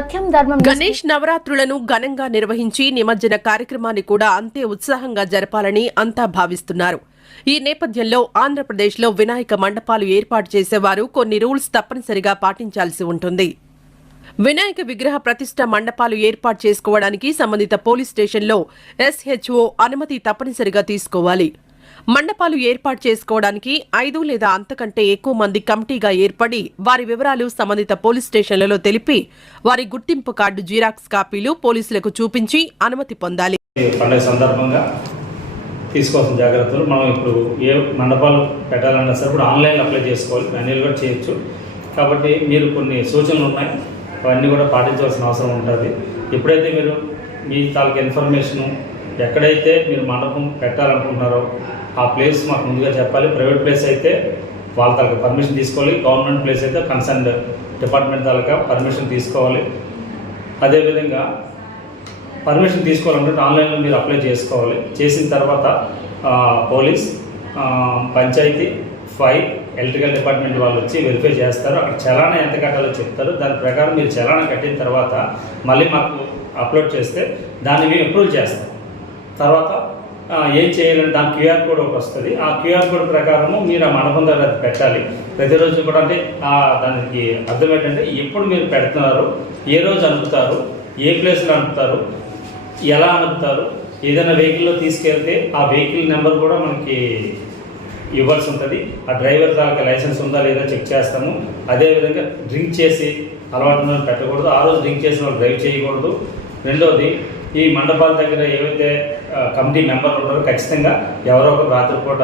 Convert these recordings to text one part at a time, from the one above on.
సత్యం ధర్మం. గణేష్ నవరాత్రులను ఘనంగా నిర్వహించి నిమజ్జన కార్యక్రమాన్ని కూడా అంతే ఉత్సాహంగా జరపాలని అంతా భావిస్తున్నారు. ఈ నేపథ్యంలో ఆంధ్రప్రదేశ్లో వినాయక మండపాలు ఏర్పాటు చేసేవారు కొన్ని రూల్స్ తప్పనిసరిగా పాటించాల్సి ఉంటుంది. వినాయక విగ్రహ ప్రతిష్ఠ మండపాలు ఏర్పాటు చేసుకోవడానికి సంబంధిత పోలీస్ స్టేషన్లో SHO అనుమతి తప్పనిసరిగా తీసుకోవాలి. మండపాలు ఏర్పాటు చేసుకోవడానికి 5 లేదా అంతకంటే ఎక్కువ మంది కమిటీగా ఏర్పడి వారి వివరాలు సంబంధిత పోలీస్ స్టేషన్లలో తెలిపి వారి గుర్తింపు కార్డు జిరాక్స్ కాపీలు పోలీసులకు చూపించి అనుమతి పొందాలి. పండుగ సందర్భంగా తీసుకోవాల్సిన జాగ్రత్తలు మనం ఇప్పుడు ఏ మండపాలు పెట్టాలన్నా సరే ఇప్పుడు ఆన్లైన్లో అప్లై చేసుకోవాలి, మాన్యువల్ కూడా చేయొచ్చు. కాబట్టి మీరు కొన్ని సూచనలు ఉన్నాయి, అవన్నీ కూడా పాటించవలసిన అవసరం ఉంటుంది. ఎప్పుడైతే మీరు మీ తాలూకు ఇన్ఫర్మేషను ఎక్కడైతే మీరు మండపం పెట్టాలనుకుంటున్నారో ఆ ప్లేస్ మాకు ముందుగా చెప్పాలి. ప్రైవేట్ ప్లేస్ అయితే వాళ్ళ తాలూకా పర్మిషన్ తీసుకోవాలి, గవర్నమెంట్ ప్లేస్ అయితే కన్సర్న్ డిపార్ట్మెంట్ తాలూకా పర్మిషన్ తీసుకోవాలి. అదేవిధంగా పర్మిషన్ తీసుకోవాలంటే ఆన్లైన్లో మీరు అప్లై చేసుకోవాలి. చేసిన తర్వాత police, panchayat, fire, electrical department వాళ్ళు వచ్చి వెరిఫై చేస్తారు. అక్కడ చలానా ఎంత కట్టాలో చెప్తారు. దాని ప్రకారం మీరు చలానా కట్టిన తర్వాత మళ్ళీ మాకు అప్లోడ్ చేస్తే దాన్ని మేము అప్రూవ్ చేస్తాం. తర్వాత ఏం చేయాలంటే దాని QR కోడ్ ఒకటి వస్తుంది. ఆ QR కోడ్ ప్రకారము మీరు ఆ మండపం దగ్గర పెట్టాలి. ప్రతిరోజు కూడా అంటే దానికి అర్థం ఏంటంటే ఎప్పుడు మీరు పెడుతున్నారు, ఏ రోజు అనుపుతారు, ఏ ప్లేస్లో అనుపుతారు, ఎలా అనుపుతారు. ఏదైనా వెహికల్లో తీసుకెళ్తే ఆ వెహికల్ నెంబర్ కూడా మనకి ఇవ్వాల్సి ఉంటుంది. ఆ డ్రైవర్ తాలూకా లైసెన్స్ ఉందా లేదా చెక్ చేస్తాము. అదేవిధంగా డ్రింక్ చేసి అలవాటు పెట్టకూడదు. ఆ రోజు డ్రింక్ చేసిన వాళ్ళు డ్రైవ్ చేయకూడదు. రెండవది, ఈ మండపాల దగ్గర ఏవైతే కమిటీ మెంబర్లు ఉంటారో ఖచ్చితంగా ఎవరో ఒకరు రాత్రిపూట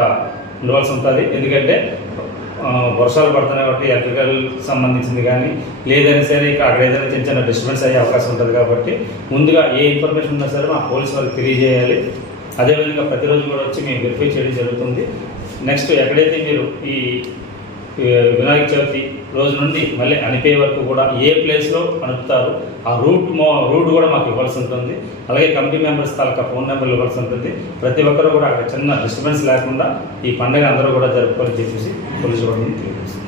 ఉండవలసి ఉంటుంది. ఎందుకంటే వర్షాలు పడుతున్నాయి కాబట్టి ఎలక్ట్రికల్ సంబంధించింది కానీ లేదని సరే అక్కడ ఏదైనా చిన్న చిన్న డిస్టర్బెన్స్ అయ్యే అవకాశం ఉంటుంది. కాబట్టి ముందుగా ఏ ఇన్ఫర్మేషన్ ఉన్నా సరే మా పోలీసు వాళ్ళకి తెలియజేయాలి. అదేవిధంగా ప్రతిరోజు కూడా వచ్చి మేము వెరిఫై చేయడం జరుగుతుంది. నెక్స్ట్, ఎక్కడైతే మీరు ఈ వినాయక చవితి రోజు నుండి మళ్ళీ అనిపోయే వరకు కూడా ఏ ప్లేస్లో అనుపుతారు ఆ రూట్ కూడా మాకు ఇవ్వాల్సి ఉంటుంది. అలాగే కమిటీ మెంబర్స్ తాలూకా ఫోన్ నెంబర్లు ఇవ్వాల్సి ఉంటుంది. ప్రతి ఒక్కరు కూడా అక్కడ చిన్న డిస్టర్బెన్స్ లేకుండా ఈ పండుగ అందరూ కూడా జరుపుకోవాలని చెప్పేసి పోలీసు వాళ్ళని తెలియజేస్తుంది.